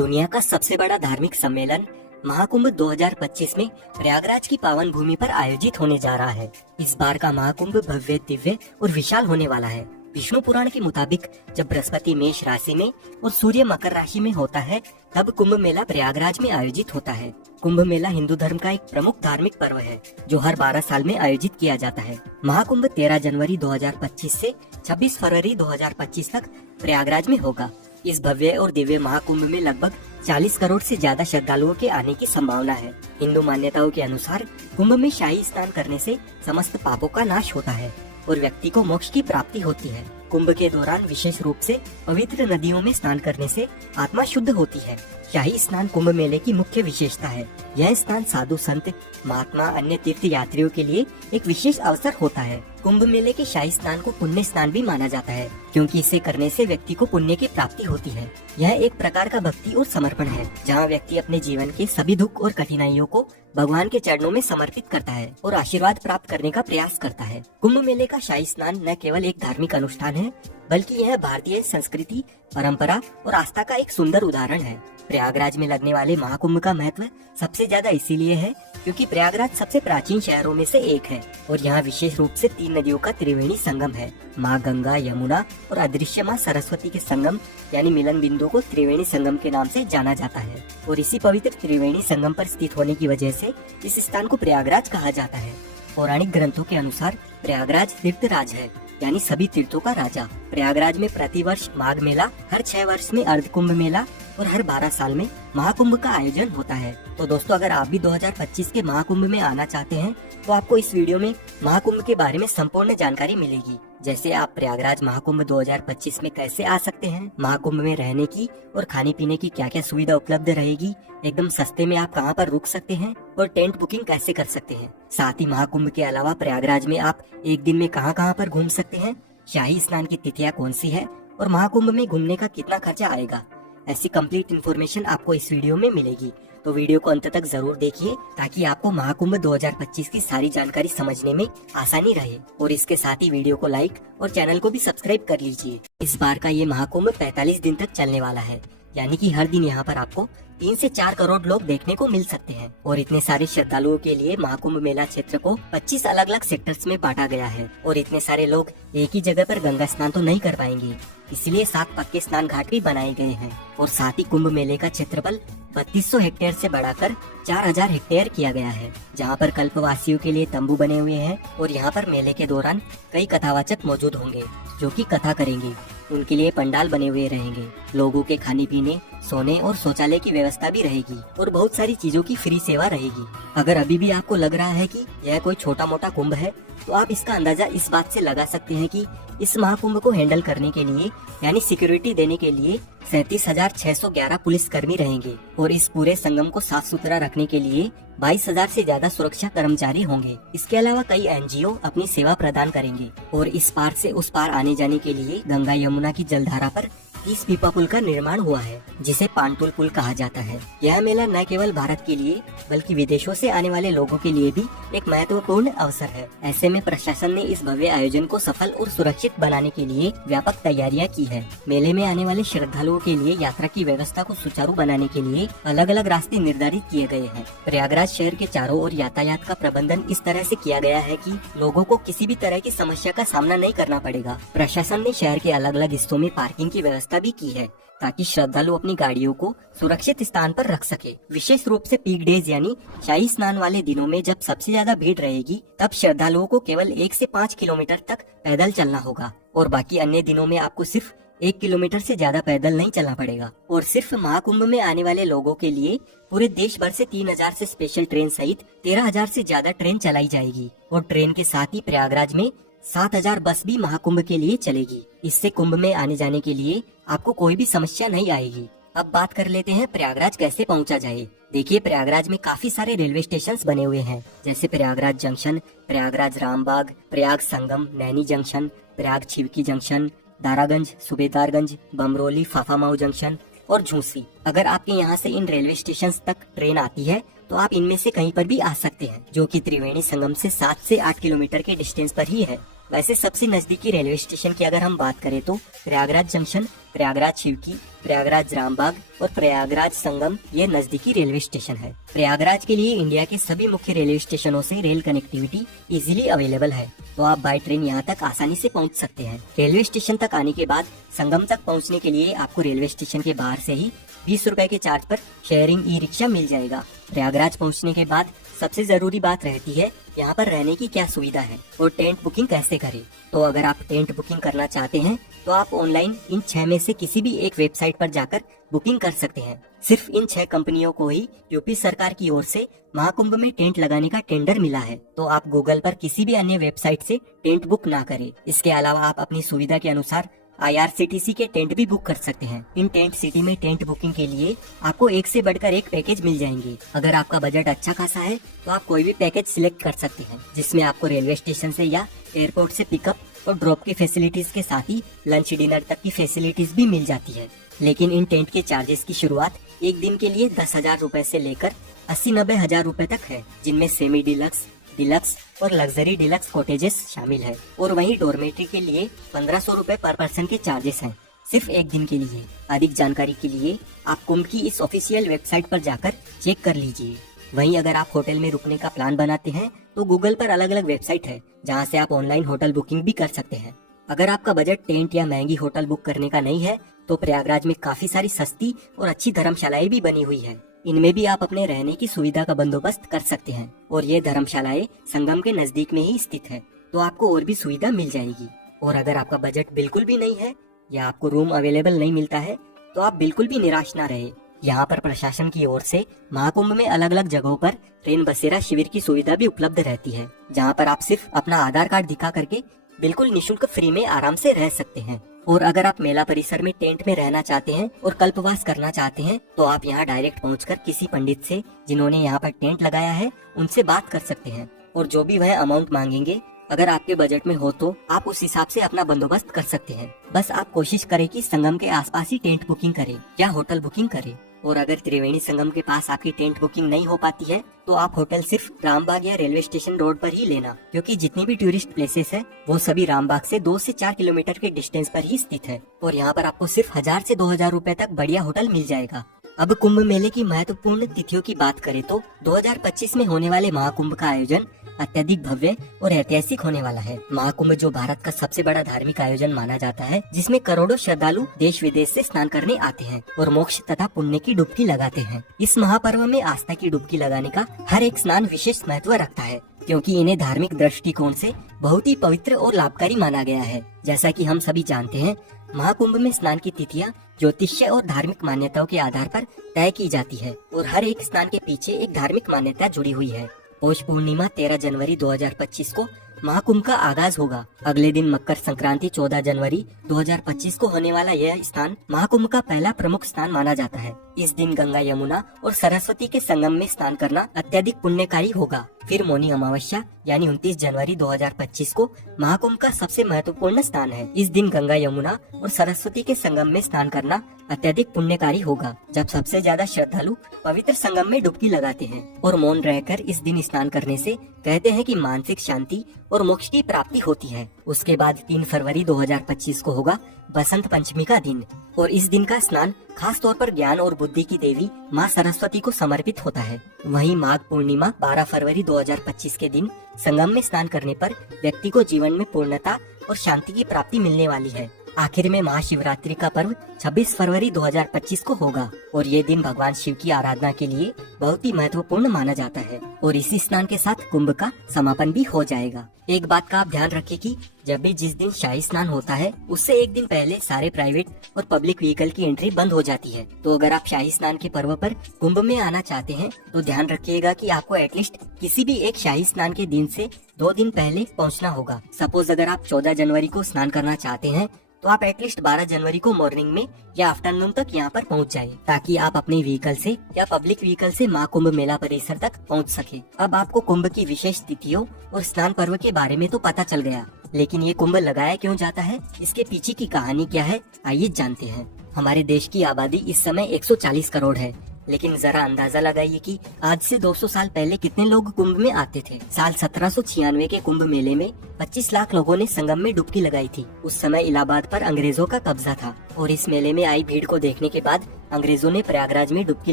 दुनिया का सबसे बड़ा धार्मिक सम्मेलन महाकुंभ 2025 में प्रयागराज की पावन भूमि पर आयोजित होने जा रहा है। इस बार का महाकुंभ भव्य, दिव्य और विशाल होने वाला है। विष्णु पुराण के मुताबिक जब बृहस्पति मेष राशि में और सूर्य मकर राशि में होता है, तब कुंभ मेला प्रयागराज में आयोजित होता है। कुंभ मेला हिंदू धर्म का एक प्रमुख धार्मिक पर्व है, जो हर 12 साल में आयोजित किया जाता है। महाकुंभ 13 जनवरी 2025 से 26 फरवरी 2025 तक प्रयागराज में होगा। इस भव्य और दिव्य महाकुंभ में लगभग 40 करोड़ से ज्यादा श्रद्धालुओं के आने की संभावना है। हिंदू मान्यताओं के अनुसार कुंभ में शाही स्नान करने से समस्त पापों का नाश होता है और व्यक्ति को मोक्ष की प्राप्ति होती है। कुंभ के दौरान विशेष रूप से पवित्र नदियों में स्नान करने से आत्मा शुद्ध होती है। शाही स्नान कुंभ मेले की मुख्य विशेषता है। यह स्नान साधु संत, महात्मा, अन्य तीर्थ यात्रियों के लिए एक विशेष अवसर होता है। कुंभ मेले के शाही स्नान को पुण्य स्नान भी माना जाता है, क्योंकि इसे करने से व्यक्ति को पुण्य की प्राप्ति होती है। यह एक प्रकार का भक्ति और समर्पण है, जहाँ व्यक्ति अपने जीवन के सभी दुख और कठिनाइयों को भगवान के चरणों में समर्पित करता है और आशीर्वाद प्राप्त करने का प्रयास करता है। कुंभ मेले का शाही स्नान न केवल एक धार्मिक अनुष्ठान है, बल्कि यह भारतीय संस्कृति, परंपरा और आस्था का एक सुंदर उदाहरण है। प्रयागराज में लगने वाले महाकुंभ का महत्व सबसे ज्यादा इसीलिए है क्योंकि प्रयागराज सबसे प्राचीन शहरों में से एक है और यहाँ विशेष रूप से 3 नदियों का त्रिवेणी संगम है। माँ गंगा, यमुना और अदृश्य माँ सरस्वती के संगम यानी मिलन बिंदु को त्रिवेणी संगम के नाम से जाना जाता है और इसी पवित्र त्रिवेणी संगम पर स्थित होने की वजह से इस स्थान को प्रयागराज कहा जाता है। पौराणिक ग्रंथों के अनुसार प्रयागराज तीर्थराज है, यानी सभी तीर्थों का राजा। प्रयागराज में प्रतिवर्ष माघ मेला, हर 6 वर्ष में अर्ध कुंभ मेला और हर 12 साल में महाकुंभ का आयोजन होता है। तो दोस्तों, अगर आप भी 2025 के महाकुंभ में आना चाहते हैं तो आपको इस वीडियो में महाकुंभ के बारे में संपूर्ण जानकारी मिलेगी। जैसे आप प्रयागराज महाकुंभ 2025 में कैसे आ सकते हैं, महाकुंभ में रहने की और खाने पीने की क्या क्या सुविधा उपलब्ध रहेगी, एकदम सस्ते में आप कहां पर रुक सकते हैं और टेंट बुकिंग कैसे कर सकते हैं। साथ ही महाकुंभ के अलावा प्रयागराज में आप एक दिन में कहां पर घूम सकते हैं, शाही स्नान की तिथियां कौन सी है और महाकुंभ में घूमने का कितना खर्चा आएगा, ऐसी कंप्लीट इन्फॉर्मेशन आपको इस वीडियो में मिलेगी। तो वीडियो को अंत तक जरूर देखिए ताकि आपको महाकुंभ 2025 की सारी जानकारी समझने में आसानी रहे। और इसके साथ ही वीडियो को लाइक और चैनल को भी सब्सक्राइब कर लीजिए। इस बार का ये महाकुंभ 45 दिन तक चलने वाला है, यानी कि हर दिन यहाँ पर आपको 3 से 4 करोड़ लोग देखने को मिल सकते हैं। और इतने सारे श्रद्धालुओं के लिए महाकुंभ मेला क्षेत्र को 25 अलग अलग सेक्टर्स में बांटा गया है और इतने सारे लोग एक ही जगह पर गंगा स्नान तो नहीं कर पाएंगे, इसलिए 7 पक्के स्नान घाट भी बनाए गए हैं। और साथ ही कुंभ मेले का क्षेत्रफल 3200 हेक्टेयर से बढ़ाकर 4000 हेक्टेयर किया गया है, जहां पर कल्पवासियों के लिए तंबू बने हुए हैं और यहां पर मेले के दौरान कई कथावाचक मौजूद होंगे जो कि कथा करेंगे। उनके लिए पंडाल बने हुए रहेंगे, लोगों के खाने पीने, सोने और शौचालय की व्यवस्था भी रहेगी और बहुत सारी चीजों की फ्री सेवा रहेगी। अगर अभी भी आपको लग रहा है कि यह कोई छोटा मोटा कुंभ है, तो आप इसका अंदाजा इस बात से लगा सकते हैं कि इस महाकुंभ को हैंडल करने के लिए यानी सिक्योरिटी देने के लिए 37,611 पुलिस कर्मी रहेंगे और इस पूरे संगम को साफ सुथरा रखने के लिए 22,000 से ज्यादा सुरक्षा कर्मचारी होंगे। इसके अलावा कई एनजीओ अपनी सेवा प्रदान करेंगे और इस पार से उस पार आने जाने के लिए गंगा यमुना की जलधारा पर 30 पीपा पुल का निर्माण हुआ है, जिसे पांटुल पुल कहा जाता है। यह मेला न केवल भारत के लिए बल्कि विदेशों से आने वाले लोगों के लिए भी एक महत्वपूर्ण अवसर है। ऐसे में प्रशासन ने इस भव्य आयोजन को सफल और सुरक्षित बनाने के लिए व्यापक तैयारियां की है। मेले में आने वाले श्रद्धालुओं के लिए यात्रा की व्यवस्था को सुचारू बनाने के लिए अलग अलग रास्ते निर्धारित किए गए हैं। प्रयागराज शहर के चारों ओर यातायात का प्रबंधन इस तरह से किया गया है कि लोगों को किसी भी तरह की समस्या का सामना नहीं करना पड़ेगा। प्रशासन ने शहर के अलग अलग हिस्सों में पार्किंग की व्यवस्था भी की है ताकि श्रद्धालु अपनी गाड़ियों को सुरक्षित स्थान पर रख सके। विशेष रूप से पीक डेज यानी शाही स्नान वाले दिनों में जब सबसे ज्यादा भीड़ रहेगी, तब श्रद्धालुओं को केवल 1 से 5 किलोमीटर तक पैदल चलना होगा और बाकी अन्य दिनों में आपको सिर्फ 1 किलोमीटर से ज्यादा पैदल नहीं चलना पड़ेगा। और सिर्फ महाकुंभ में आने वाले लोगों के लिए पूरे देश भर से 3000 से स्पेशल ट्रेन सहित 13,000 से ज्यादा ट्रेन चलाई जाएगी और ट्रेन के साथ ही प्रयागराज में 7,000 बस भी महाकुंभ के लिए चलेगी। इससे कुंभ में आने जाने के लिए आपको कोई भी समस्या नहीं आएगी। अब बात कर लेते हैं प्रयागराज कैसे पहुंचा जाए। देखिए, प्रयागराज में काफी सारे रेलवे स्टेशन बने हुए हैं, जैसे Prayagraj junction, Prayagraj Rambagh, Prayag Sangam, Naini junction, Prayag Chheoki junction, Daraganj, Subedarganj, Bamrauli, Phaphamau junction और झूसी। अगर आपके यहाँ से इन रेलवे स्टेशन तक ट्रेन आती है तो आप इनमें से कहीं पर भी आ सकते हैं, जो कि त्रिवेणी संगम से 7 से 8 किलोमीटर के डिस्टेंस पर ही है। वैसे सबसे नजदीकी रेलवे स्टेशन की अगर हम बात करें तो प्रयागराज जंक्शन, प्रयागराज शिवकी, प्रयागराज रामबाग और प्रयागराज संगम ये नजदीकी रेलवे स्टेशन है। प्रयागराज के लिए इंडिया के सभी मुख्य रेलवे स्टेशनों से रेल कनेक्टिविटी इजीली अवेलेबल है, तो आप बाय ट्रेन यहाँ तक आसानी से पहुँच सकते हैं। रेलवे स्टेशन तक आने के बाद संगम तक पहुँचने के लिए आपको रेलवे स्टेशन के बाहर से ही 20 रुपए के चार्ज पर शेयरिंग ई रिक्शा मिल जाएगा। प्रयागराज पहुंचने के बाद सबसे जरूरी बात रहती है यहाँ पर रहने की क्या सुविधा है और टेंट बुकिंग कैसे करें। तो अगर आप टेंट बुकिंग करना चाहते हैं तो आप ऑनलाइन इन 6 में से किसी भी एक वेबसाइट पर जाकर बुकिंग कर सकते हैं। सिर्फ इन 6 कंपनियों को ही यूपी सरकार की ओर से महाकुंभ में टेंट लगाने का टेंडर मिला है, तो आप गूगल पर किसी भी अन्य वेबसाइट से टेंट बुक ना करें। इसके अलावा आप अपनी सुविधा के अनुसार IRCTC के टेंट भी बुक कर सकते हैं। इन टेंट सिटी में टेंट बुकिंग के लिए आपको एक से बढ़कर एक पैकेज मिल जाएंगे। अगर आपका बजट अच्छा खासा है तो आप कोई भी पैकेज सिलेक्ट कर सकते हैं, जिसमें आपको रेलवे स्टेशन से या एयरपोर्ट से पिकअप और ड्रॉप की फैसिलिटीज के साथ ही लंच डिनर तक की फैसिलिटीज भी मिल जाती है। लेकिन इन टेंट के चार्जेस की शुरुआत एक दिन के लिए 10,000 रूपए से लेकर 80-90 हजार रूपए तक है, जिनमें सेमी डिलक्स, डिलक्स और लग्जरी डिलक्स कॉटेजेस शामिल है। और वहीं डॉर्मेट्री के लिए 1500 रूपए पर पर्सन के चार्जेस हैं, सिर्फ एक दिन के लिए। अधिक जानकारी के लिए आप कुंभ की इस ऑफिशियल वेबसाइट पर जाकर चेक कर लीजिए। वहीं अगर आप होटल में रुकने का प्लान बनाते हैं तो गूगल पर अलग अलग वेबसाइट है जहां से आप ऑनलाइन होटल बुकिंग भी कर सकते हैं। अगर आपका बजट टेंट या महंगी होटल बुक करने का नहीं है तो प्रयागराज में काफी सारी सस्ती और अच्छी धर्मशालाएं भी बनी हुई है। इनमें भी आप अपने रहने की सुविधा का बंदोबस्त कर सकते हैं और ये धर्मशालाएं संगम के नजदीक में ही स्थित है, तो आपको और भी सुविधा मिल जाएगी। और अगर आपका बजट बिल्कुल भी नहीं है या आपको रूम अवेलेबल नहीं मिलता है तो आप बिल्कुल भी निराश ना रहे। यहाँ पर प्रशासन की ओर से महाकुंभ में अलग अलग जगहों पर ट्रेन बसेरा शिविर की सुविधा भी उपलब्ध रहती है, जहाँ पर आप सिर्फ अपना आधार कार्ड दिखा करके बिल्कुल निशुल्क फ्री में आराम से रह सकते हैं। और अगर आप मेला परिसर में टेंट में रहना चाहते हैं और कल्पवास करना चाहते हैं तो आप यहाँ डायरेक्ट पहुंचकर किसी पंडित से जिन्होंने यहाँ पर टेंट लगाया है उनसे बात कर सकते हैं, और जो भी वह अमाउंट मांगेंगे अगर आपके बजट में हो तो आप उस हिसाब से अपना बंदोबस्त कर सकते हैं। बस आप कोशिश करें कि संगम के आसपास ही टेंट बुकिंग करें या होटल बुकिंग करें। और अगर त्रिवेणी संगम के पास आपकी टेंट बुकिंग नहीं हो पाती है तो आप होटल सिर्फ रामबाग या रेलवे स्टेशन रोड पर ही लेना, क्योंकि जितनी भी टूरिस्ट प्लेसेस है वो सभी रामबाग से 2 से 4 किलोमीटर के डिस्टेंस पर ही स्थित है। और यहाँ पर आपको सिर्फ 1000 से 2000 रूपए तक बढ़िया होटल मिल जाएगा। अब कुंभ मेले की महत्वपूर्ण तिथियों की बात करें तो 2025 में होने वाले महाकुंभ का आयोजन अत्यधिक भव्य और ऐतिहासिक होने वाला है। महाकुंभ जो भारत का सबसे बड़ा धार्मिक आयोजन माना जाता है, जिसमें करोड़ों श्रद्धालु देश विदेश से स्नान करने आते हैं और मोक्ष तथा पुण्य की डुबकी लगाते हैं। इस महापर्व में आस्था की डुबकी लगाने का हर एक स्नान विशेष महत्व रखता है, क्योंकि इन्हें धार्मिक दृष्टिकोण से बहुत ही पवित्र और लाभकारी माना गया है। जैसा कि हम सभी जानते हैं, महाकुंभ में स्नान की तिथियां ज्योतिष्य और धार्मिक मान्यताओं के आधार पर तय की जाती है और हर एक स्नान के पीछे एक धार्मिक मान्यता जुड़ी हुई है। पौष पूर्णिमा 13 जनवरी 2025 को महाकुंभ का आगाज होगा। अगले दिन मकर संक्रांति 14 जनवरी 2025 को होने वाला यह स्नान महाकुंभ का पहला प्रमुख स्नान माना जाता है। इस दिन गंगा, यमुना और सरस्वती के संगम में स्नान करना अत्यधिक पुण्यकारी होगा। फिर मौनी अमावस्या यानी 29 जनवरी 2025 को महाकुंभ का सबसे महत्वपूर्ण स्नान है। इस दिन गंगा, यमुना और सरस्वती के संगम में स्नान करना अत्यधिक पुण्यकारी होगा, जब सबसे ज्यादा श्रद्धालु पवित्र संगम में डुबकी लगाते हैं। और मौन रहकर इस दिन स्नान करने से कहते हैं कि मानसिक शांति और मोक्ष की प्राप्ति होती है। उसके बाद 3 फरवरी 2025 को होगा बसंत पंचमी का दिन, और इस दिन का स्नान खास तौर पर ज्ञान और बुद्धि की देवी माँ सरस्वती को समर्पित होता है। वहीं माघ पूर्णिमा 12 फरवरी 2025 के दिन संगम में स्नान करने पर व्यक्ति को जीवन में पूर्णता और शांति की प्राप्ति मिलने वाली है। आखिर में महाशिवरात्रि का पर्व 26 फरवरी 2025 को होगा और ये दिन भगवान शिव की आराधना के लिए बहुत ही महत्वपूर्ण माना जाता है। और इसी स्नान के साथ कुंभ का समापन भी हो जाएगा। एक बात का आप ध्यान रखें कि जब भी जिस दिन शाही स्नान होता है उससे एक दिन पहले सारे प्राइवेट और पब्लिक व्हीकल की एंट्री बंद हो जाती है। तो अगर आप शाही स्नान के पर्व पर कुंभ में आना चाहते हैं तो ध्यान रखिएगा कि आपको एटलीस्ट किसी भी एक शाही स्नान के दिन से 2 दिन पहले पहुंचना होगा। सपोज अगर आप 14 जनवरी को स्नान करना चाहते हैं तो आप एटलीस्ट 12 जनवरी को मॉर्निंग में या आफ्टरनून तक यहाँ पर पहुँच जाए, ताकि आप अपने व्हीकल से या पब्लिक व्हीकल से महाकुंभ मेला परिसर तक पहुँच सके। अब आपको कुंभ की विशेष तिथियों और स्नान पर्व के बारे में तो पता चल गया, लेकिन ये कुंभ लगाया क्यों जाता है, इसके पीछे की कहानी क्या है, आइए जानते हैं। हमारे देश की आबादी इस समय 140 करोड़ है, लेकिन जरा अंदाजा लगाइए कि आज से 200 साल पहले कितने लोग कुंभ में आते थे। साल 1796 के कुंभ मेले में 25 लाख लोगों ने संगम में डुबकी लगाई थी। उस समय इलाहाबाद पर अंग्रेजों का कब्जा था और इस मेले में आई भीड़ को देखने के बाद अंग्रेजों ने प्रयागराज में डुबकी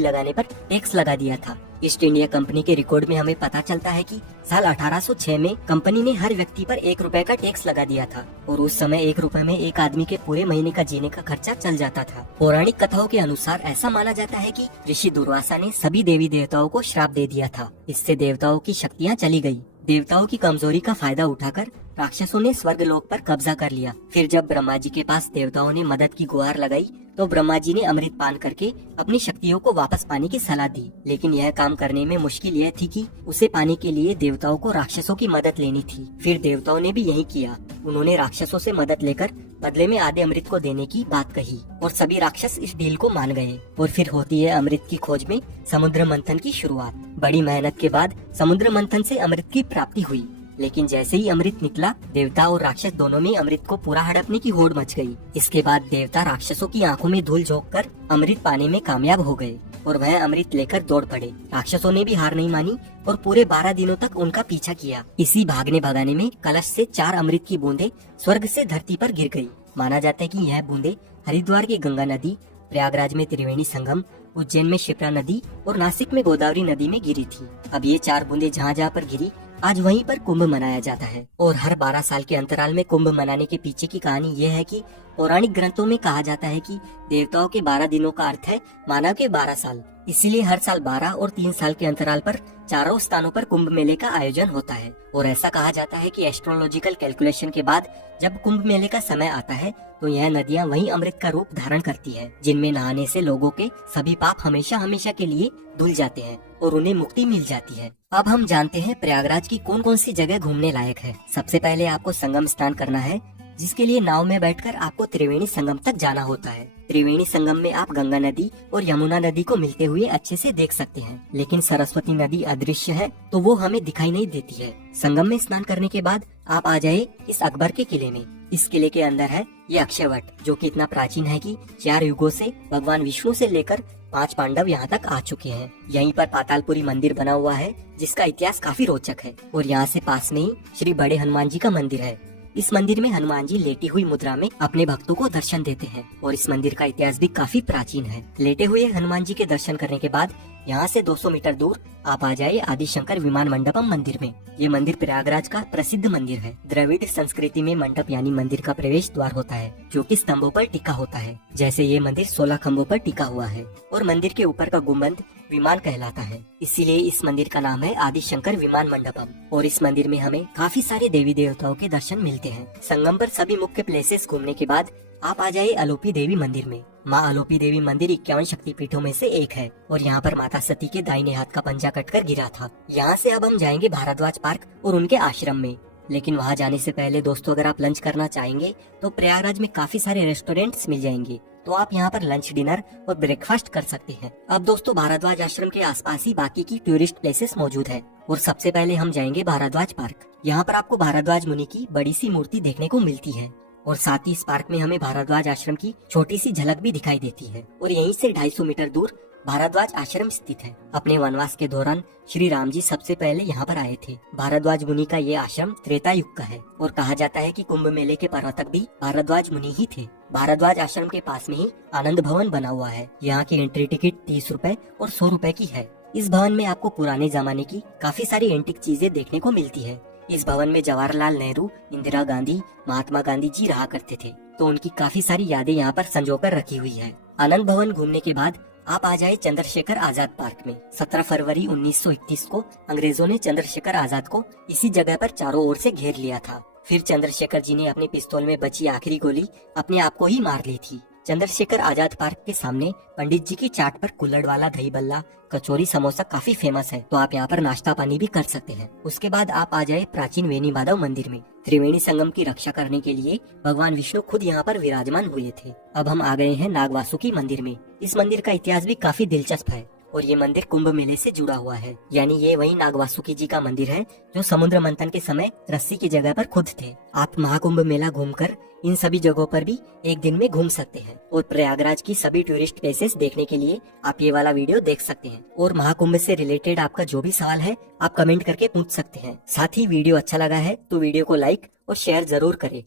लगाने पर टैक्स लगा दिया था। ईस्ट इंडिया कंपनी के रिकॉर्ड में हमें पता चलता है कि साल 1806 में कंपनी ने हर व्यक्ति पर 1 रुपए का टैक्स लगा दिया था और उस समय 1 रुपए में एक आदमी के पूरे महीने का जीने का खर्चा चल जाता था। पौराणिक कथाओं के अनुसार ऐसा माना जाता है कि ऋषि दुर्वासा ने सभी देवी देवताओं को श्राप दे दिया था। इससे देवताओं की शक्तियाँ चली गयी। देवताओं की कमजोरी का फायदा उठाकर राक्षसों ने स्वर्ग लोक पर कब्जा कर लिया। फिर जब ब्रह्मा जी के पास देवताओं ने मदद की गुहार लगाई तो ब्रह्मा जी ने अमृत पान करके अपनी शक्तियों को वापस पाने की सलाह दी। लेकिन यह काम करने में मुश्किल यह थी कि उसे पाने के लिए देवताओं को राक्षसों की मदद लेनी थी। फिर देवताओं ने भी यही किया। उन्होंने राक्षसों से मदद लेकर बदले में आधे अमृत को देने की बात कही और सभी राक्षस इस डील को मान गए। और फिर होती है अमृत की खोज में समुद्र मंथन की शुरुआत। बड़ी मेहनत के बाद समुद्र मंथन से अमृत की प्राप्ति हुई। लेकिन जैसे ही अमृत निकला, देवता और राक्षस दोनों में अमृत को पूरा हड़पने की होड़ मच गई। इसके बाद देवता राक्षसों की आंखों में धूल झोंककर अमृत पाने में कामयाब हो गए और वह अमृत लेकर दौड़ पड़े। राक्षसों ने भी हार नहीं मानी और पूरे 12 दिनों तक उनका पीछा किया। इसी भागने भगाने में कलश से 4 अमृत की बूंदें स्वर्ग से धरती पर गिर गई। माना जाता है कि यह बूंदें हरिद्वार की गंगा नदी, प्रयागराज में त्रिवेणी संगम, उज्जैन में शिप्रा नदी और नासिक में गोदावरी नदी में गिरी थी। अब ये 4 बूंदें जहाँ जहाँ पर गिरी, आज वहीं पर कुंभ मनाया जाता है। और हर 12 साल के अंतराल में कुंभ मनाने के पीछे की कहानी ये है कि पौराणिक ग्रंथों में कहा जाता है कि देवताओं के 12 दिनों का अर्थ है मानव के 12 साल। इसीलिए हर साल 12 और 3 साल के अंतराल पर चारों स्थानों पर कुंभ मेले का आयोजन होता है। और ऐसा कहा जाता है कि एस्ट्रोलॉजिकल कैलकुलेशन के बाद जब कुंभ मेले का समय आता है तो यह नदियाँ वही अमृत का रूप धारण करती है, जिनमें नहाने से लोगों के सभी पाप हमेशा हमेशा के लिए धुल जाते हैं और उन्हें मुक्ति मिल जाती है। अब हम जानते हैं प्रयागराज की कौन कौन सी जगह घूमने लायक है। सबसे पहले आपको संगम स्नान करना है, जिसके लिए नाव में बैठकर आपको त्रिवेणी संगम तक जाना होता है। त्रिवेणी संगम में आप गंगा नदी और यमुना नदी को मिलते हुए अच्छे से देख सकते हैं, लेकिन सरस्वती नदी अदृश्य है तो वो हमें दिखाई नहीं देती है। संगम में स्नान करने के बाद आप आ जाए इस अकबर के किले में। इस किले के अंदर है ये अक्षयवट, जो कि इतना प्राचीन है कि 4 युगों से भगवान विष्णु से लेकर 5 पांडव यहाँ तक आ चुके हैं। यहीं पर पातालपुरी मंदिर बना हुआ है, जिसका इतिहास काफी रोचक है। और यहाँ से पास में ही श्री बड़े हनुमान जी का मंदिर है। इस मंदिर में हनुमान जी लेटी हुई मुद्रा में अपने भक्तों को दर्शन देते हैं और इस मंदिर का इतिहास भी काफी प्राचीन है। लेटे हुए हनुमान जी के दर्शन करने के बाद यहाँ से 200 मीटर दूर आप आ जाए आदिशंकर विमान मंडपम मंदिर में। ये मंदिर प्रयागराज का प्रसिद्ध मंदिर है। द्रविड़ संस्कृति में मंडप यानी मंदिर का प्रवेश द्वार होता है, जो कि स्तंभों पर टिका होता है। जैसे ये मंदिर 16 खम्भों पर टिका हुआ है और मंदिर के ऊपर का गुंबद विमान कहलाता है। इसीलिए इस मंदिर का नाम है आदिशंकर विमान मंडपम। और इस मंदिर में हमें काफी सारे देवी देवताओं के दर्शन मिलते हैं। संगम पर सभी मुख्य प्लेसेस घूमने के बाद आप आ जाइए अलोपी देवी मंदिर में। माँ अलोपी देवी मंदिर 51 शक्तिपीठों में से एक है और यहाँ पर माता सती के दाहिने हाथ का पंजा कटकर गिरा था। यहाँ से अब हम जाएंगे भारद्वाज पार्क और उनके आश्रम में। लेकिन वहाँ जाने से पहले दोस्तों, अगर आप लंच करना चाहेंगे तो प्रयागराज में काफी सारे रेस्टोरेंट्स मिल जाएंगे, तो आप यहाँ पर लंच, डिनर और ब्रेकफास्ट कर सकते हैं। अब दोस्तों, भारद्वाज आश्रम के आसपास ही बाकी की टूरिस्ट प्लेसेस मौजूद है और सबसे पहले हम जाएंगे भारद्वाज पार्क। यहाँ पर आपको भारद्वाज मुनि की बड़ी सी मूर्ति देखने को मिलती है और साथ ही इस पार्क में हमें भारद्वाज आश्रम की छोटी सी झलक भी दिखाई देती है। और यहीं से 250 मीटर दूर भारद्वाज आश्रम स्थित है। अपने वनवास के दौरान श्री राम जी सबसे पहले यहाँ पर आए थे। भारद्वाज मुनि का ये आश्रम त्रेता युग का है और कहा जाता है कि कुंभ मेले के प्रवर्तक भी भारद्वाज मुनि ही थे। भारद्वाज आश्रम के पास में ही आनंद भवन बना हुआ है। यहाँ की एंट्री टिकट 30 रुपए और 100 रुपए की है। इस भवन में आपको पुराने जमाने की काफी सारी एंटिक चीजें देखने को मिलती है। इस भवन में जवाहरलाल नेहरू, इंदिरा गांधी, महात्मा गांधी जी रहा करते थे, तो उनकी काफी सारी यादें यहाँ पर संजोकर रखी हुई है। आनंद भवन घूमने के बाद आप आ जाए चंद्रशेखर आजाद पार्क में। 17 फरवरी 1931 को अंग्रेजों ने चंद्रशेखर आजाद को इसी जगह पर चारों ओर से घेर लिया था। फिर चंद्रशेखर जी ने अपने पिस्तौल में बची आखिरी गोली अपने आप को ही मार ली थी। चंद्रशेखर आजाद पार्क के सामने पंडित जी की चाट पर कुल्हड़ वाला दही बल्ला, कचौरी, समोसा काफी फेमस है, तो आप यहाँ पर नाश्ता पानी भी कर सकते हैं। उसके बाद आप आ जाए प्राचीन वेणी माधव मंदिर में। त्रिवेणी संगम की रक्षा करने के लिए भगवान विष्णु खुद यहाँ पर विराजमान हुए थे। अब हम आ गए हैं नागवासुकी मंदिर में। इस मंदिर का इतिहास भी काफी दिलचस्प है और ये मंदिर कुंभ मेले से जुड़ा हुआ है। यानी ये वही नागवासुकी जी का मंदिर है जो समुद्र मंथन के समय रस्सी की जगह पर खुद थे। आप महाकुंभ मेला घूमकर इन सभी जगहों पर भी एक दिन में घूम सकते हैं और प्रयागराज की सभी टूरिस्ट प्लेसेस देखने के लिए आप ये वाला वीडियो देख सकते हैं। और महाकुंभ से रिलेटेड आपका जो भी सवाल है आप कमेंट करके पूछ सकते हैं। साथ ही वीडियो अच्छा लगा है तो वीडियो को लाइक और शेयर जरूर करें।